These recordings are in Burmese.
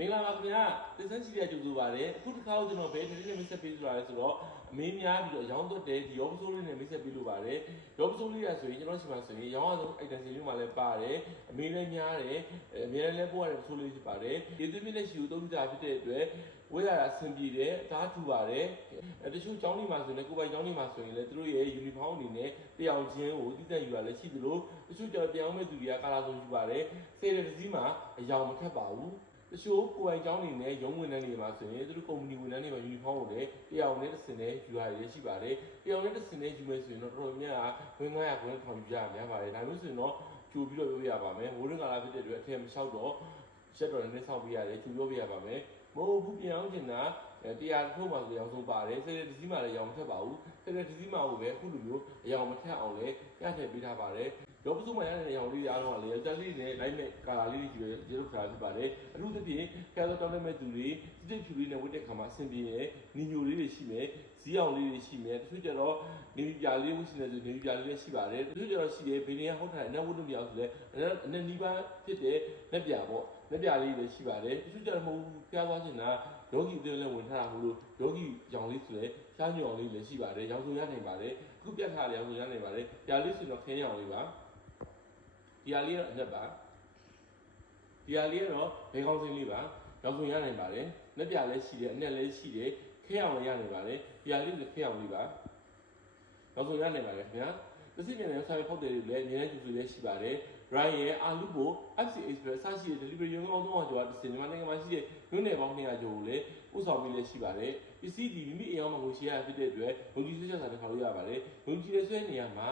မင်္ဂလာပါခင်ဗျာသစ္စာရှိတဲ့ကြိုဆိုပါတယ်အခုတစ်ခါတော့ကျွန်တော်ဘယ်တစ်နေ့မိတ်ဆက်ပေးကြလာလဲဆိုတော့အမင်းများပြီးတော့ရောင်းသွတ်တဲ့ဒီရောပစိုးလေးနဲ့မိတ်ဆက်ပေးလို့ပါတယ်ရောပစိုးလေးရဆိုရင်ကျွန်တော်ရှိမှဆိုရင်ရောင်းအောင်အိုက်တန်စီလေးမှလည်းပါတယ်အမင်းလည်းများတယ်အများလည်းပို့ရတဲ့ပစိုးလေးဖြစ်ပါတယ်ဒီသွေးပြည့်လက်ရှိကိုသုံးကြဖြစ်တဲ့အတွက်ဝေးရတာအဆင်ပြေတယ်အသားထူပါတယ်တချို့ကျောင်းတွေမှာဆိုရင်ကိုယ်ပိုင်ကျောင်းတွေမှာဆိုရင်လည်းသူတို့ရဲ့ယူနီဖောင်းအနေနဲ့တရားချင်းကိုတည်တံ့ယူရလဲရှိသလိုတချို့ကျောင်းပြောင်းမဲ့သူတွေကကာလာဆုံးယူပါတယ်စေတဲ့တစ်စီးမှာအယောင်မထက်ပါဘူးတချို့ကိုယ်ပိုင်ကျောင်းတွေနဲ့ရုံးဝန်ထမ်းတွေမှာဆိုရင်သူတို့ကုမ္ပဏီဝန်ထမ်းတွေမှာယူနီဖောင်းကိုလည်းတရားဝင်တစ်စင်နဲ့ယူရတယ်ရှိပါတယ်တရားဝင်တစ်စင်နဲ့ယူမယ်ဆိုရင်တော့တော်တော်များများဝင်900ခွင့်ထောင်ယူကြရများပါတယ်ဒါမျိုးဆိုရင်တော့ကြိုပြီးတော့ပြောပြရပါမယ်မိုးရင်းကာလာဖြစ်တဲ့အတွက်အထက်မလျှောက်တော့ရက်တော်နဲ့ဆောက်ပေးရတယ်ကြိုပြောပြရပါမယ်မဟုတ်ဘူးပြောင်းချင်တာတရားထုတ်ပါဆိုရောင်းဆုံးပါတယ်ဆက်တဲ့ဒီစီးမှာလည်းရောင်းမထက်ပါဘူးဆက်တဲ့ဒီစီးမှာကိုပဲအခုလိုမျိုးအယောင်မထက်အောင်လည်းရထည့်ပေးထားပါတယ်ရောပစုမှရတဲ့ရောင်လေးအားလုံးကလည်းတက်လေးနဲ့လိုက်မဲ့ကာလာလေးတွေကျေလို့ထားဖြစ်ပါတယ်အထူးသဖြင့်ဖျားသောတောင်းတဲ့မဲ့သူတွေစစ်ဖြူလေးနဲ့ဝတ်တဲ့ခါမှာအဆင်ပြေရဲ့နီညိုလေးတွေရှိမယ်ဇီးအောင်လေးတွေရှိမယ်တချို့ကျတော့နေပြာလေးဝတ်ရှိနေဆိုနေပြာလေးလည်းရှိပါတယ်တချို့ကျတော့ရှိတယ်ဘေးနေရဟုတ်ထားတဲ့အနက်ဝတ်လို့မရဘူးဆိုလဲအနက်နီးပါးဖြစ်တဲ့လက်ပြပေါ့လက်ပြလေးလည်းရှိပါတယ်တချို့ကျတော့မဟုတ်ဘူးဖျားသွားချင်တာယောဂီတွေလည်းဝင်ထားတာမလို့ယောဂီရောင်လေးဆိုလဲရှားညောင်လေးလည်းရှိပါတယ်ရောင်စုံရနိုင်ပါတယ်အခုပြတ်ထားတယ်ရောင်စုံရနိုင်ပါတယ်ပြာလေးဆိုတော့ခင်းရောင်လေးပါဒီဟာလေးကတော့အနက်ပါဒီဟာလေးကတော့ဘဲကောင်းစင်းလေးပါရောင်စုံရနိုင်ပါတယ်လက်ပြလည်းရှိတယ်အနက်လည်းရှိတယ်ခဲအောင်လည်းရနိုင်ပါတယ်ဒီဟာလေးကခဲအောင်လေးပါရောင်စုံရနိုင်ပါတယ်ခင်ဗျာတစ်စိမြန်နဲ့ဆိုင်ဖောက်တယ်တွေလည်းအများကြီးကျူလည်းရှိပါတယ် Ryan ရဲ့အာလူဘို FC Express စရှိတဲ့ delivery ရုံးအောင်တော့ကျော်တစ်စင်မြန်မာနိုင်ငံမှာရှိတဲ့မြို့နယ်ပေါင်း200ကျော်ကိုလည်းပို့ဆောင်ပေးလည်းရှိပါတယ်ပစ္စည်းဒီမိမိအိမ်အောင်မှာကိုရှယ်ရဖြစ်တဲ့အတွက်လုံကြီးဆွေးချက်စာနဲ့ခေါ်လို့ရပါတယ်လုံကြီးရဲ့ဆွဲနေရာမှာ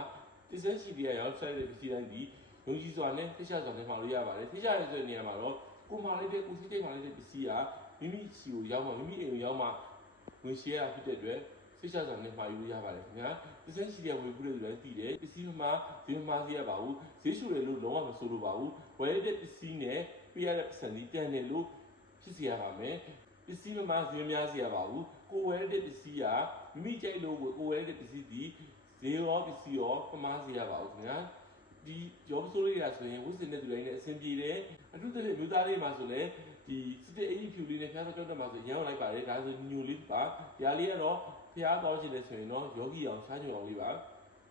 တစ်စက်ရှိတဲ့ရောက်ဆိုင်တဲ့ပစ္စည်းတိုင်းဒီလုံကြီးစွာနဲ့ဖိချက်စွာနဲ့ခေါ်လို့ရပါတယ်ဖိချက်ရဲ့ဆွဲနေရာမှာတော့ကိုမာလေးတဲ့ကိုစိတ်မှလေးတဲ့ပစ္စည်းကမိမိစီကိုရောက်မှမိမိအိမ်ကိုရောက်မှဝင်ရှယ်ရဖြစ်တဲ့အတွက်စိတ်ချစာနဲ့မှာယူရပါတယ်ခင်ဗျာပစ္စည်းရှိတဲ့ဝေကူတွေလည်းတည်တယ်ပစ္စည်းမှာဈေးမှာစီရပါဘူးဈေးရှုတယ်လို့လုံးဝမဆိုလိုပါဘူးဝယ်တဲ့ပစ္စည်းနဲ့ပြရတဲ့စံဒီတန်တယ်လို့ဖြစ်စီရပါမယ်ပစ္စည်းမှာဈေးများစီရပါဘူးကိုဝယ်တဲ့ပစ္စည်းကမိမိကြိုက်လို့ကိုဝယ်တဲ့ပစ္စည်းဒီဈေးရောပစ္စည်းရောပမာစီရပါဘူးခင်ဗျာဒီရောပစိုးလေးရာဆိုရင်ဝစ်စင်တဲ့သူတိုင်းနဲ့အဆင်ပြေတယ်အထူးသဖြင့်မြို့သားလေးမှာဆိုလည်းဒီစစ်တဲ့အေးဖြူလေးနဲ့ဖျားတော့ကြောက်တယ်မှာဆိုရမ်းလိုက်ပါတယ်ဒါဆိုညိုလေးပါဒါလေးကတော့ဖျားတော့ရှိတယ်ဆိုရင်တော့ယောဂီအောင်စားကြအောင်လေးပါ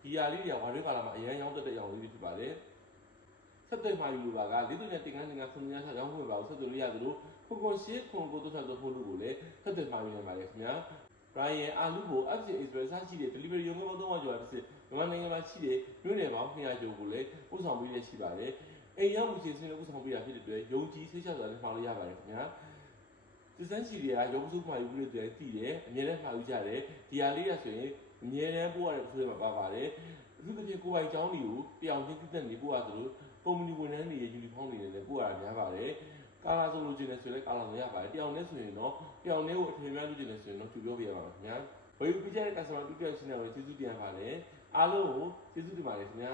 ဒီဟာလေးတွေကဝါရွေးကာလာမှာအရန်ရောင်းတတ်တဲ့ရောင်လေးတွေဖြစ်ပါတယ်ဆက်သွယ်မှာယူလို့ပါကလေးသွင်းတဲ့တင်ကန်းခွန်များဆက်ရောင်းဖို့ပါဆက်သွယ်လို့ရတယ်လို့ခွန်ရှင်းခွန်ကိုတို့ဆက်သွယ်ဖို့လို့ကိုလည်းဆက်သွယ်မှာယူနေပါတယ်ခင်ဗျာRyan အာလူဘို FC Express ရှိတဲ့ delivery ရုံးကတော့300ကျော်တစ်စစ်မြန်မာနိုင်ငံမှာရှိတဲ့မြို့နယ်ပေါင်း200ကျော်ကိုလည်းပို့ဆောင်ပေးရရှိပါတယ်အိမ်ရောက်မှုချင်းစင်းလို့ပို့ဆောင်ပေးရဖြစ်တဲ့အတွက်ယုံကြည်စိတ်ချစွာနဲ့မှာလို့ရပါတယ်ခင်ဗျာဒီစမ်းစီတွေကရုံးစုမှာယူလို့တည်းတည်တယ်အများနဲ့မှာယူကြတယ်ဒီဟာလေးရဆိုရင်အများနဲ့ပို့ရတဲ့ဆိုရမှာပါပါတယ်အထူးသဖြင့်ကိုယ်ပိုင်ကျောင်းတွေကိုပြောင်းချင်းတည်နေပို့ရသလိုကုမ္ပဏီဝန်ထမ်းတွေရဲ့ယူနီဖောင်းတွေလည်းပို့ရတာများပါတယ်ကာလာဆိုလို့ကျင်နေဆိုလဲကာလာဆိုရပါတယ်တယောက်နဲ့ဆိုရင်တော့တယောက်နဲ့ကိုအထင်များလို့ကျင်နေဆိုရင်တော့သူပြောပြရပါမယ်ခင်ဗျာဝယ်ယူပြကြတဲ့ customer ပြည့်ပြည့်ရှင်းနေတော့ကျေးဇူးတင်ပါတယ်အားလုံးကိုကျေးဇူးတင်ပါတယ်ခင်ဗျာ